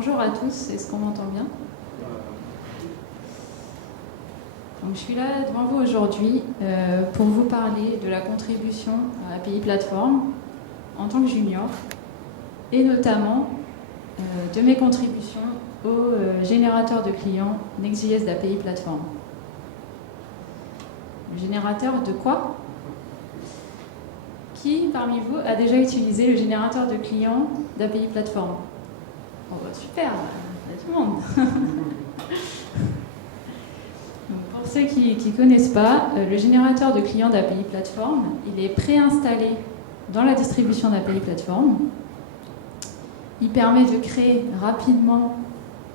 Bonjour à tous, est-ce qu'on m'entend bien? Donc, je suis là devant vous aujourd'hui pour vous parler de la contribution à API Platform en tant que junior et notamment de mes contributions au générateur de clients Next.js d'API Platform. Le générateur de quoi? Qui parmi vous a déjà utilisé le générateur de clients d'API Platform? Oh, bah, super, il y a tout le monde. Donc, pour ceux qui ne connaissent pas, le générateur de clients d'API Platform, il est préinstallé dans la distribution d'API Platform. Il permet de créer rapidement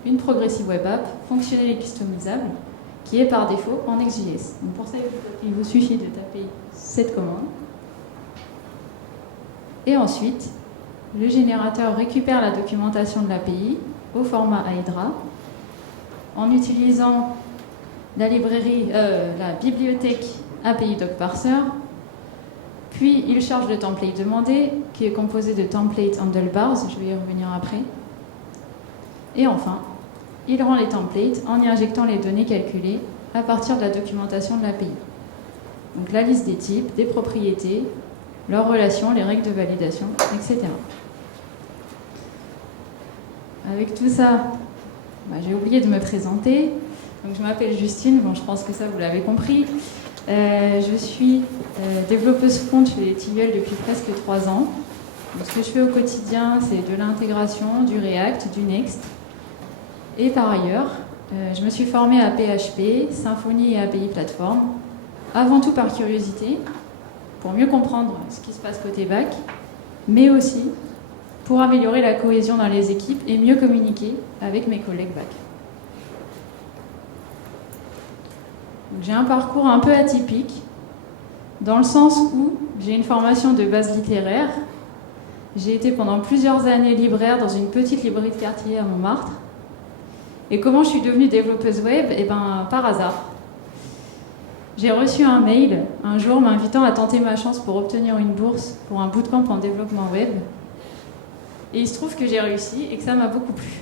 une progressive web app fonctionnelle et customisable qui est par défaut en Next.js. Donc pour ça, il vous suffit de taper cette commande. Et ensuite, le générateur récupère la documentation de l'API au format Hydra en utilisant la bibliothèque API Doc Parser. Puis il charge le template demandé qui est composé de template handlebars, je vais y revenir après. Et enfin, il rend les templates en y injectant les données calculées à partir de la documentation de l'API. Donc la liste des types, des propriétés, leurs relations, les règles de validation, etc. Avec tout ça, j'ai oublié de me présenter. Donc, je m'appelle Justine, bon, je pense que ça vous l'avez compris. Je suis développeuse front chez Tilleul depuis presque 3 ans. Donc, ce que je fais au quotidien, c'est de l'intégration, du React, du Next. Et par ailleurs, je me suis formée à PHP, Symfony et API Platform, avant tout par curiosité, pour mieux comprendre ce qui se passe côté back, mais aussi pour améliorer la cohésion dans les équipes et mieux communiquer avec mes collègues back. J'ai un parcours un peu atypique, dans le sens où j'ai une formation de base littéraire. J'ai été pendant plusieurs années libraire dans une petite librairie de quartier à Montmartre. Et comment je suis devenue développeuse web? Eh bien, par hasard. J'ai reçu un mail un jour m'invitant à tenter ma chance pour obtenir une bourse pour un bootcamp en développement web. Et il se trouve que j'ai réussi et que ça m'a beaucoup plu.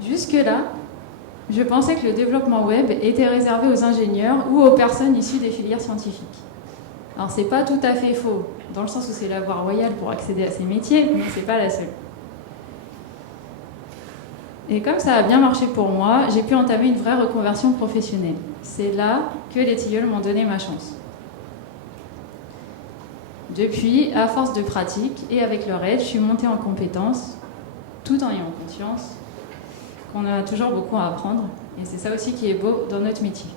Jusque-là, je pensais que le développement web était réservé aux ingénieurs ou aux personnes issues des filières scientifiques. Alors, c'est pas tout à fait faux, dans le sens où c'est la voie royale pour accéder à ces métiers, mais c'est pas la seule. Et comme ça a bien marché pour moi, j'ai pu entamer une vraie reconversion professionnelle. C'est là que les Tilleuls m'ont donné ma chance. Depuis, à force de pratique et avec leur aide, je suis montée en compétences, tout en ayant conscience qu'on a toujours beaucoup à apprendre. Et c'est ça aussi qui est beau dans notre métier.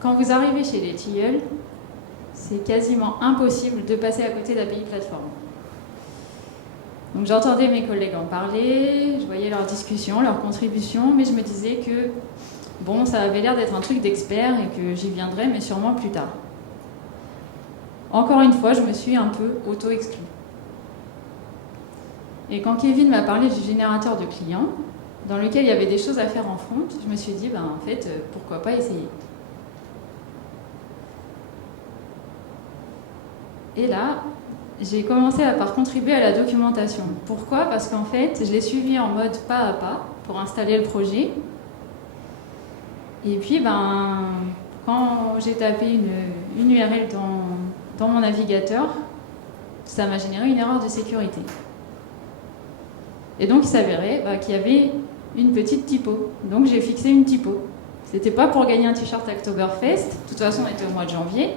Quand vous arrivez chez les Tilleuls, c'est quasiment impossible de passer à côté d'API Platform. Donc j'entendais mes collègues en parler, je voyais leurs discussions, leurs contributions, mais je me disais que bon, ça avait l'air d'être un truc d'expert et que j'y viendrais, mais sûrement plus tard. Encore une fois, je me suis un peu auto-exclue. Et quand Kevin m'a parlé du générateur de clients, dans lequel il y avait des choses à faire en front, je me suis dit, en fait, pourquoi pas essayer. Et là, j'ai commencé par contribuer à la documentation. Pourquoi? Parce qu'en fait, je l'ai suivi en mode pas à pas pour installer le projet. Et puis, quand j'ai tapé une URL dans mon navigateur, ça m'a généré une erreur de sécurité. Et donc, il s'avérait qu'il y avait une petite typo. Donc, j'ai fixé une typo. C'était pas pour gagner un t-shirt Oktoberfest. De toute façon, on était au mois de janvier.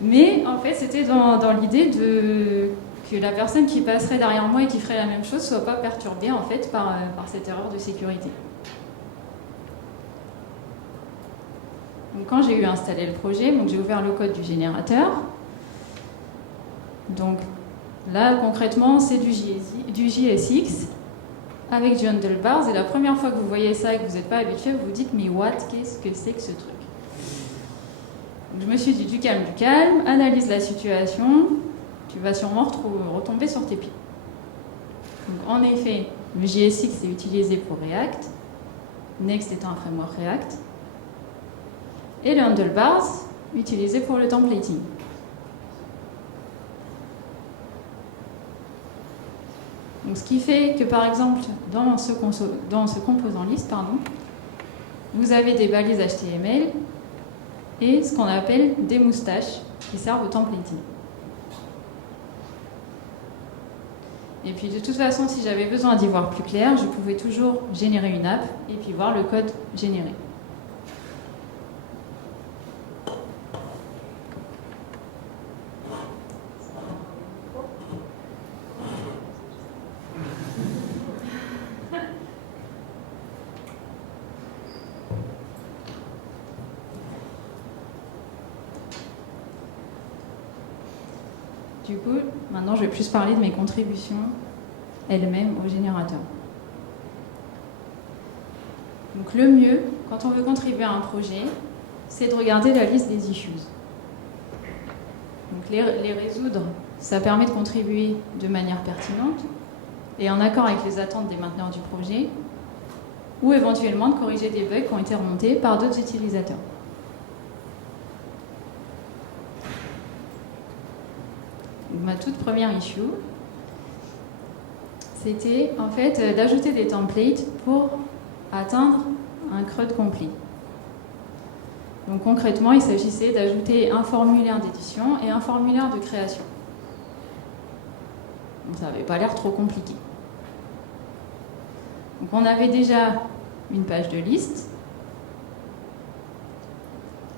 Mais en fait, c'était dans l'idée que la personne qui passerait derrière moi et qui ferait la même chose soit pas perturbée en fait par cette erreur de sécurité. Donc, quand j'ai eu installé le projet, j'ai ouvert le code du générateur. Donc là, concrètement, c'est du JSX avec du handlebars. Et la première fois que vous voyez ça et que vous n'êtes pas habitué, vous vous dites, mais qu'est-ce que c'est que ce truc? Donc, je me suis dit, du calme, analyse la situation, tu vas sûrement retomber sur tes pieds. Donc, en effet, le JSX est utilisé pour React, Next étant un framework React. Et le handlebars, utilisé pour le templating. Donc, ce qui fait que, par exemple, dans ce composant liste, vous avez des balises HTML et ce qu'on appelle des moustaches qui servent au templating. Et puis, de toute façon, si j'avais besoin d'y voir plus clair, je pouvais toujours générer une app et puis voir le code généré. Du coup, maintenant, je vais plus parler de mes contributions elles-mêmes au générateur. Donc, le mieux, quand on veut contribuer à un projet, c'est de regarder la liste des issues. Donc, les résoudre, ça permet de contribuer de manière pertinente et en accord avec les attentes des mainteneurs du projet, ou éventuellement de corriger des bugs qui ont été remontés par d'autres utilisateurs. Ma toute première issue, c'était en fait d'ajouter des templates pour atteindre un CRUD complet. Donc concrètement, il s'agissait d'ajouter un formulaire d'édition et un formulaire de création. Donc ça n'avait pas l'air trop compliqué. Donc on avait déjà une page de liste,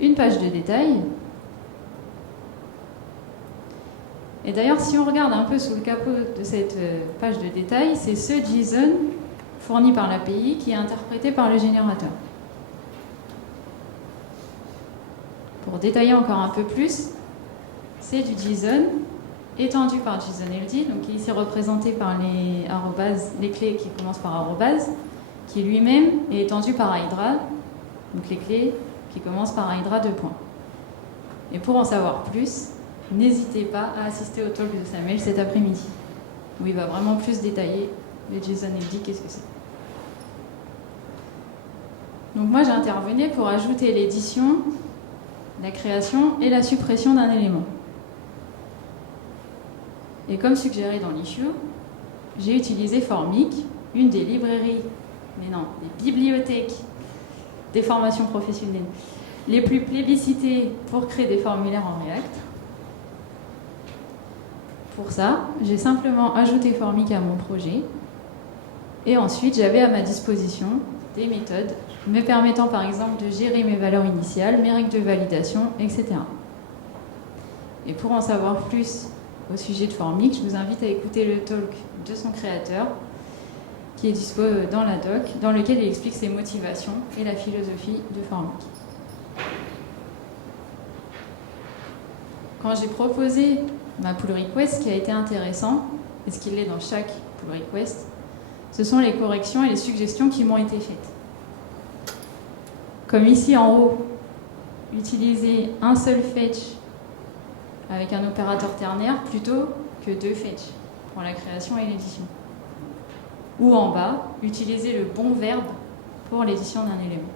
une page de détail. Et d'ailleurs, si on regarde un peu sous le capot de cette page de détail, c'est ce JSON fourni par l'API qui est interprété par le générateur. Pour détailler encore un peu plus, c'est du JSON étendu par JSON-LD, donc qui est ici représenté par les clés qui commencent par arrobase, qui lui-même est étendu par Hydra, donc les clés qui commencent par Hydra 2 points. Et pour en savoir plus, n'hésitez pas à assister au talk de Samuel cet après-midi, où il va vraiment plus détailler le JSON-LD, qu'est-ce que c'est. Donc moi, j'intervenais pour ajouter l'édition, la création et la suppression d'un élément. Et comme suggéré dans l'issue, j'ai utilisé Formic, une des librairies, des bibliothèques des formations professionnelles les plus plébiscitées pour créer des formulaires en React. Pour ça, j'ai simplement ajouté Formic à mon projet et ensuite j'avais à ma disposition des méthodes me permettant par exemple de gérer mes valeurs initiales, mes règles de validation, etc. Et pour en savoir plus au sujet de Formic, je vous invite à écouter le talk de son créateur qui est dispo dans la doc, dans lequel il explique ses motivations et la philosophie de Formic. Quand j'ai proposé ma pull request, ce qui a été intéressant, et ce qu'il est dans chaque pull request, ce sont les corrections et les suggestions qui m'ont été faites. Comme ici en haut, utiliser un seul fetch avec un opérateur ternaire plutôt que 2 fetch pour la création et l'édition. Ou en bas, utiliser le bon verbe pour l'édition d'un élément.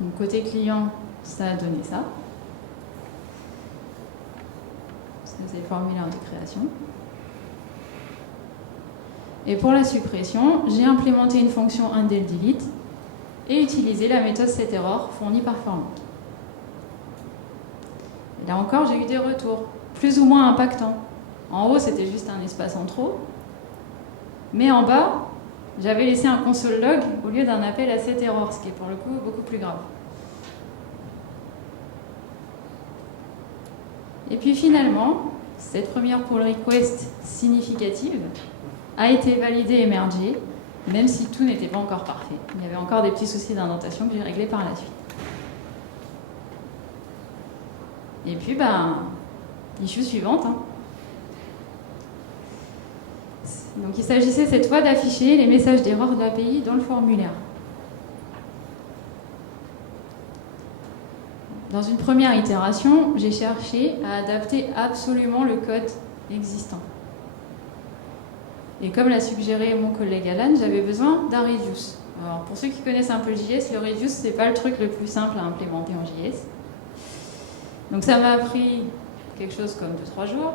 Donc, côté client, ça a donné ça. Ça, c'est le formulaire de création. Et pour la suppression, j'ai implémenté une fonction undelDelete et utilisé la méthode setError fournie par Formic. Et là encore, j'ai eu des retours, plus ou moins impactants. En haut, c'était juste un espace en trop. Mais en bas, j'avais laissé un console log au lieu d'un appel à setError, ce qui est pour le coup beaucoup plus grave. Et puis finalement, cette première pull request significative a été validée et mergée, même si tout n'était pas encore parfait. Il y avait encore des petits soucis d'indentation que j'ai réglés par la suite. Et puis, l'issue suivante. Donc, il s'agissait cette fois d'afficher les messages d'erreur de l'API dans le formulaire. Dans une première itération, j'ai cherché à adapter absolument le code existant. Et comme l'a suggéré mon collègue Alan, j'avais besoin d'un reduce Alors, pour ceux qui connaissent un peu le JS, le Reduce, c'est pas le truc le plus simple à implémenter en JS. Donc ça m'a pris quelque chose comme 2-3 jours.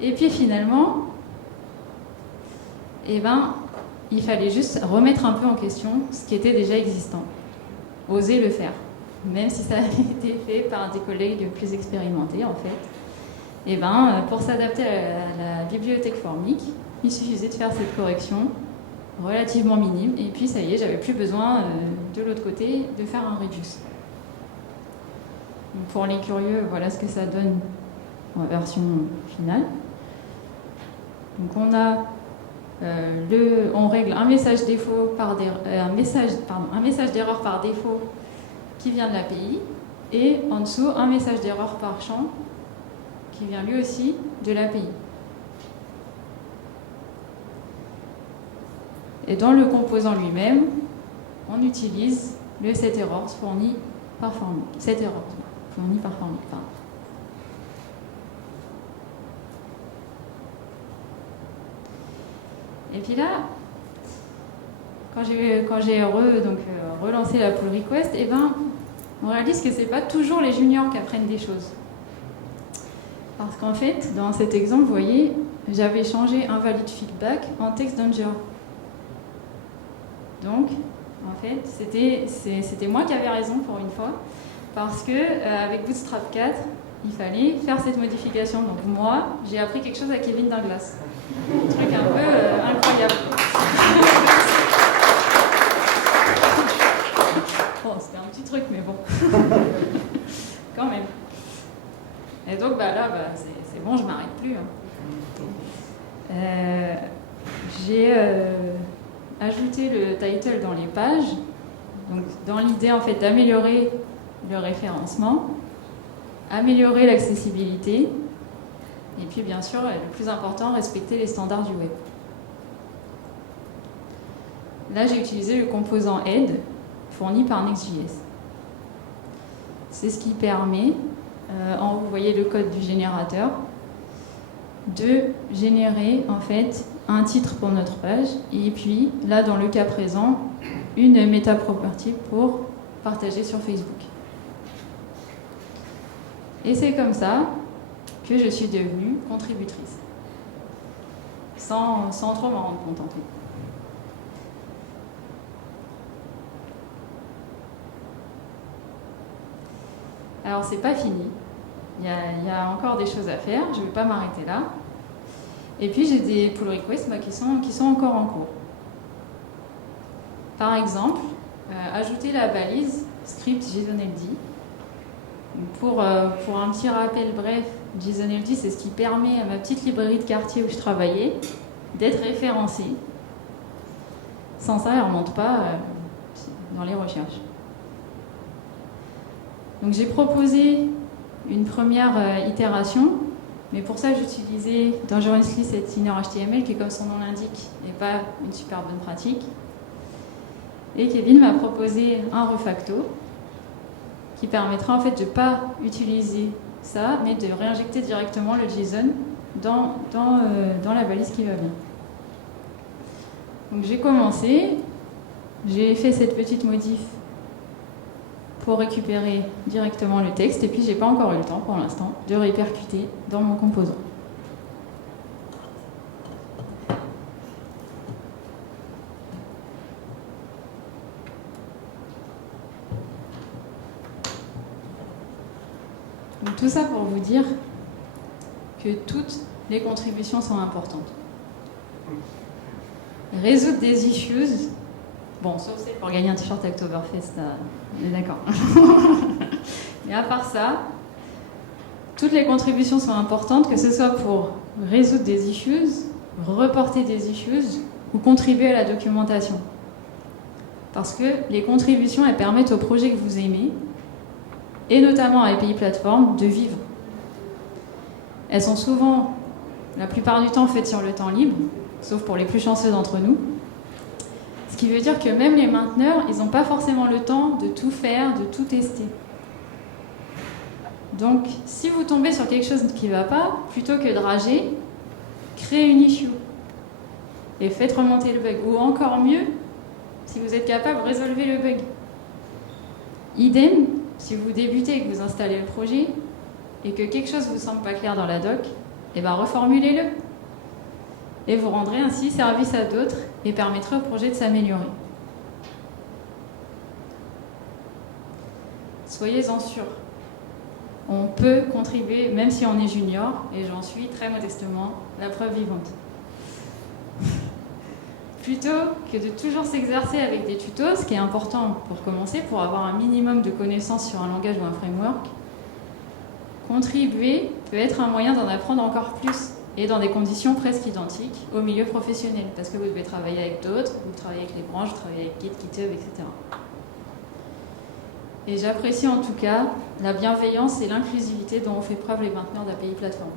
Et puis finalement, il fallait juste remettre un peu en question ce qui était déjà existant. Oser le faire. Même si ça avait été fait par des collègues plus expérimentés, en fait. Pour s'adapter à la bibliothèque Formic, il suffisait de faire cette correction relativement minime. Et puis, ça y est, j'avais plus besoin, de l'autre côté, de faire un Reduce. Donc, pour les curieux, voilà ce que ça donne en version finale. Donc, on règle un message d'erreur par défaut qui vient de l'API, et en dessous, un message d'erreur par champ qui vient lui aussi de l'API. Et dans le composant lui-même, on utilise le setErrors fourni par Formic. setErrors fourni par Formic, pardon. Et puis là, quand j'ai relancé la pull request, on réalise que c'est pas toujours les juniors qui apprennent des choses. Parce qu'en fait, dans cet exemple, vous voyez, j'avais changé un valid feedback en text danger. Donc, en fait, c'était moi qui avais raison pour une fois, parce que avec Bootstrap 4, il fallait faire cette modification. Donc moi, j'ai appris quelque chose à Kevin Douglas. Un truc un peu incroyable. Bon, c'était un petit truc, mais bon. Quand même. Et donc, c'est bon, je m'arrête plus. J'ai ajouté le title dans les pages, donc dans l'idée en fait d'améliorer le référencement, améliorer l'accessibilité, et puis bien sûr, le plus important, respecter les standards du web. Là, j'ai utilisé le composant Head fourni par Next.js. C'est ce qui permet, vous voyez le code du générateur, de générer en fait un titre pour notre page, et puis là, dans le cas présent, une meta-property pour partager sur Facebook. Et c'est comme ça que je suis devenue contributrice, sans trop m'en rendre compte en fait. Alors c'est pas fini, il y a encore des choses à faire, je ne vais pas m'arrêter là. Et puis j'ai des pull requests qui sont encore en cours. Par exemple, ajouter la balise script JSON-LD. Pour un petit rappel bref, JSON-LD, c'est ce qui permet à ma petite librairie de quartier où je travaillais d'être référencée. Sans ça, elle ne remonte pas dans les recherches. Donc j'ai proposé une première itération, mais pour ça j'utilisais Dangerously cet inner HTML qui, comme son nom l'indique, n'est pas une super bonne pratique. Et Kevin m'a proposé un refacto qui permettra en fait de ne pas utiliser ça, mais de réinjecter directement le JSON dans la balise qui va bien. Donc j'ai commencé, j'ai fait cette petite modif pour récupérer directement le texte, et puis j'ai pas encore eu le temps pour l'instant de répercuter dans mon composant. Donc tout ça pour vous dire que toutes les contributions sont importantes. Résoudre des issues, bon, sauf celle pour gagner un t-shirt Oktoberfest, on est d'accord. Mais à part ça, toutes les contributions sont importantes, que ce soit pour résoudre des issues, reporter des issues ou contribuer à la documentation. Parce que les contributions, elles permettent au projet que vous aimez, et notamment à API Platform, de vivre. Elles sont souvent, la plupart du temps, faites sur le temps libre, sauf pour les plus chanceux d'entre nous. Ce qui veut dire que même les mainteneurs, ils n'ont pas forcément le temps de tout faire, de tout tester. Donc, si vous tombez sur quelque chose qui ne va pas, plutôt que de rager, créez une issue et faites remonter le bug. Ou encore mieux, si vous êtes capable, résolvez le bug. Idem, si vous débutez et que vous installez le projet et que quelque chose ne vous semble pas clair dans la doc, eh ben reformulez-le. Et vous rendrez ainsi service à d'autres et permettrez au projet de s'améliorer. Soyez-en sûrs. On peut contribuer, même si on est junior, et j'en suis très modestement la preuve vivante. Plutôt que de toujours s'exercer avec des tutos, ce qui est important pour commencer, pour avoir un minimum de connaissances sur un langage ou un framework, contribuer peut être un moyen d'en apprendre encore plus, et dans des conditions presque identiques au milieu professionnel, parce que vous devez travailler avec d'autres, vous travaillez avec les branches, vous travaillez avec Git, GitHub, etc. Et j'apprécie en tout cas la bienveillance et l'inclusivité dont ont fait preuve les mainteneurs d'API plateforme.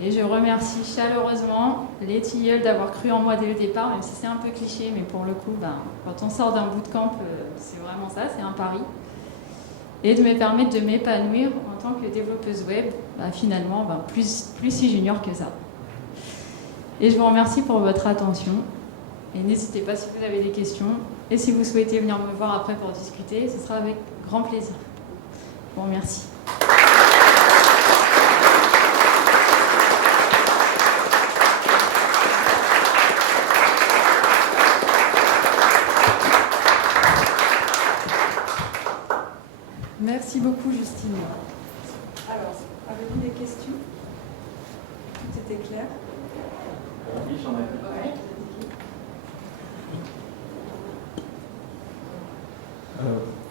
Et je remercie chaleureusement les tilleuls d'avoir cru en moi dès le départ, même si c'est un peu cliché, mais pour le coup, quand on sort d'un bootcamp, c'est vraiment ça, c'est un pari. Et de me permettre de m'épanouir en tant que développeuse web, finalement, plus si junior que ça. Et je vous remercie pour votre attention. Et n'hésitez pas si vous avez des questions. Et si vous souhaitez venir me voir après pour discuter, ce sera avec grand plaisir. Je vous remercie. Merci beaucoup, Justine. Alors, avez-vous des questions? Tout était clair? Oui, j'en ai. Ouais.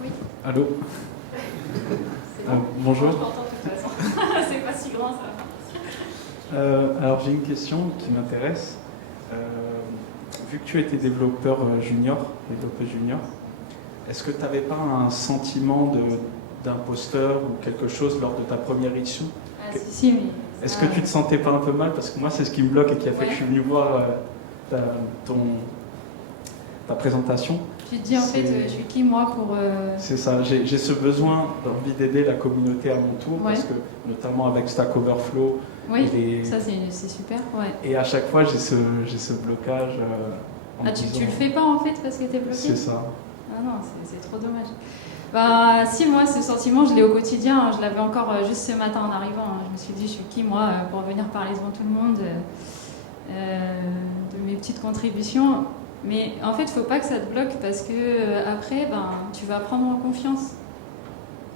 Oui. Allô. Bon. Bonjour. Je m'entends de toute façon. C'est pas si grand ça. Alors j'ai une question qui m'intéresse. Vu que tu étais développeur junior, est-ce que tu n'avais pas un sentiment d'imposteur ou quelque chose lors de ta première issue? Si, mais... Est-ce que tu te sentais pas un peu mal? Parce que moi, c'est ce qui me bloque et qui a fait que je suis venu voir ta présentation. Tu te dis en fait, je suis qui moi pour... C'est ça, j'ai ce besoin d'envie d'aider la communauté à mon tour, parce que notamment avec Stack Overflow... Oui, ça c'est super, ouais. Et à chaque fois, j'ai ce blocage en me disant... Tu le fais pas en fait parce que t'es bloqué? C'est ça. Ah non, c'est trop dommage. Si, moi, ce sentiment, je l'ai au quotidien. Je l'avais encore juste ce matin en arrivant. Je me suis dit, je suis qui, moi, pour venir parler devant tout le monde de mes petites contributions. Mais en fait, il ne faut pas que ça te bloque parce que après, tu vas prendre en confiance.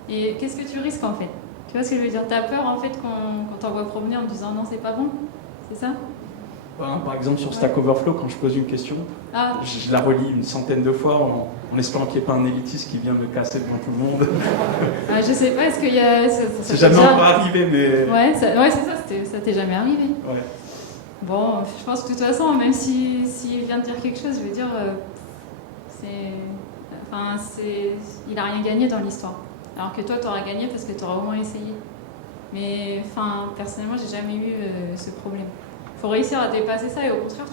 Et qu'est-ce que tu risques, en fait? Tu vois ce que je veux dire? Tu as peur, en fait, qu'on t'envoie promener en te disant, non, c'est pas bon. C'est ça? Par exemple, sur Stack Overflow, quand je pose une question, je la relis une centaine de fois en espérant qu'il n'y ait pas un élitiste qui vient me casser devant tout le monde. Je sais pas, est-ce qu'il y a... C'est jamais encore arrivé, mais... Ouais, c'est ça, ça t'est jamais arrivé. Ouais. Bon, je pense que de toute façon, même s'il vient de dire quelque chose, je veux dire, il n'a rien gagné dans l'histoire. Alors que toi, tu auras gagné parce que tu auras au moins essayé. Mais personnellement, j'ai jamais eu ce problème. Il faut réussir à dépasser ça et au contraire,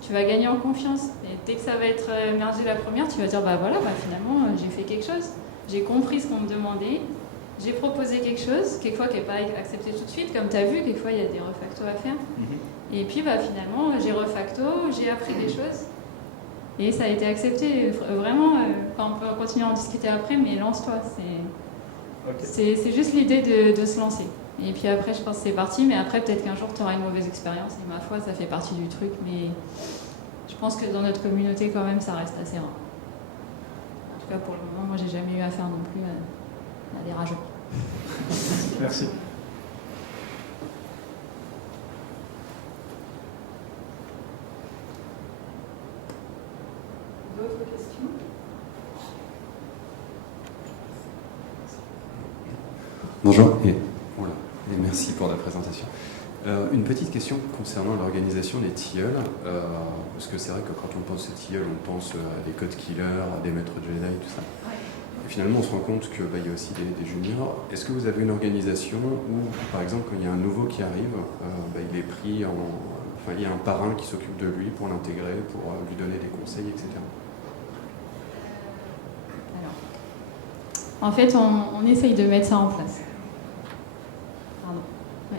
tu vas gagner en confiance. Et dès que ça va être mergé la première, tu vas dire, finalement, j'ai fait quelque chose. J'ai compris ce qu'on me demandait. J'ai proposé quelque chose, quelquefois qui n'est pas accepté tout de suite, comme tu as vu, quelquefois il y a des refactos à faire. Et puis finalement, j'ai refacto, j'ai appris des choses, et ça a été accepté. Vraiment, on peut continuer à en discuter après, mais lance-toi. C'est juste l'idée de se lancer. Et puis après, je pense que c'est parti, mais après, peut-être qu'un jour, tu auras une mauvaise expérience, et ma foi, ça fait partie du truc, mais je pense que dans notre communauté, quand même, ça reste assez rare. En tout cas, pour le moment, moi, j'ai jamais eu affaire non plus à des rageurs. Merci. D'autres questions? Bonjour et merci pour la présentation. Une petite question concernant l'organisation des tilleuls, parce que c'est vrai que quand on pense aux tilleuls, on pense à des code killers, à des maîtres Jedi et tout ça. Et finalement, on se rend compte qu'il y a aussi des juniors. Est-ce que vous avez une organisation où, par exemple, quand il y a un nouveau qui arrive, il est pris il y a un parrain qui s'occupe de lui pour l'intégrer, pour lui donner des conseils, etc. En fait, on essaye de mettre ça en place. Pardon. Ouais.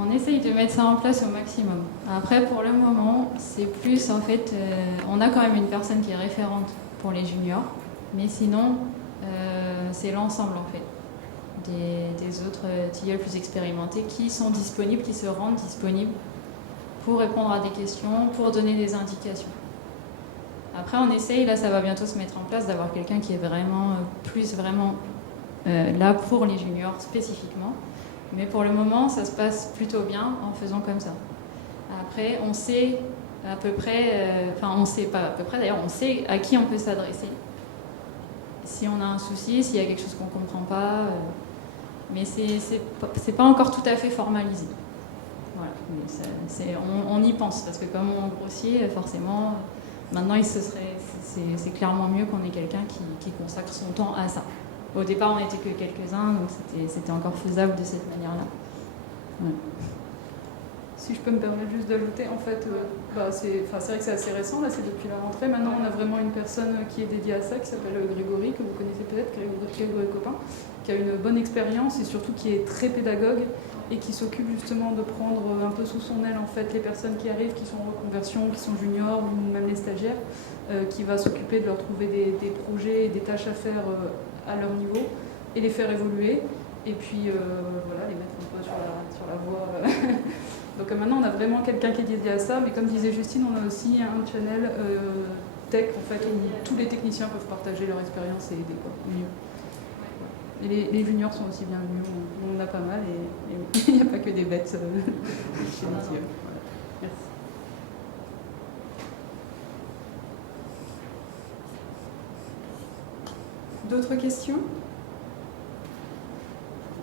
On essaye de mettre ça en place au maximum. Après, pour le moment, c'est plus en fait, on a quand même une personne qui est référente pour les juniors, mais sinon, c'est l'ensemble en fait des autres tilleuls plus expérimentés qui sont disponibles, qui se rendent disponibles pour répondre à des questions, pour donner des indications. Après, on essaye, là ça va bientôt se mettre en place, d'avoir quelqu'un qui est vraiment là pour les juniors spécifiquement. Mais pour le moment, ça se passe plutôt bien en faisant comme ça. Après, on sait à peu près, on sait pas à peu près d'ailleurs, on sait à qui on peut s'adresser. Si on a un souci, s'il y a quelque chose qu'on ne comprend pas, mais c'est pas encore tout à fait formalisé. Voilà. Mais on y pense, parce que comme on grossit, forcément, maintenant c'est clairement mieux qu'on ait quelqu'un qui consacre son temps à ça. Au départ, on n'était que quelques-uns, donc c'était encore faisable de cette manière-là. Ouais. Si je peux me permettre juste d'ajouter, en fait, c'est vrai que c'est assez récent, là, c'est depuis la rentrée. Maintenant, on a vraiment une personne qui est dédiée à ça, qui s'appelle Grégory, que vous connaissez peut-être, Grégory Copin, qui a une bonne expérience et surtout qui est très pédagogue et qui s'occupe justement de prendre un peu sous son aile, en fait, les personnes qui arrivent, qui sont en reconversion, qui sont juniors ou même les stagiaires, qui va s'occuper de leur trouver des projets et des tâches à faire à leur niveau et les faire évoluer et puis voilà, les mettre un peu sur la voie. Donc maintenant on a vraiment quelqu'un qui est dédié à ça, mais comme disait Justine, on a aussi un channel tech en fait où tous les techniciens peuvent partager leur expérience et aider quoi, mieux. Et les juniors sont aussi bienvenus, on en a pas mal et il n'y a pas que des bêtes chez les tilleuls. Voilà. Merci. D'autres questions?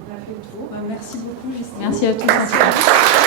On a fait le tour. Merci beaucoup, Justine. Merci à tous.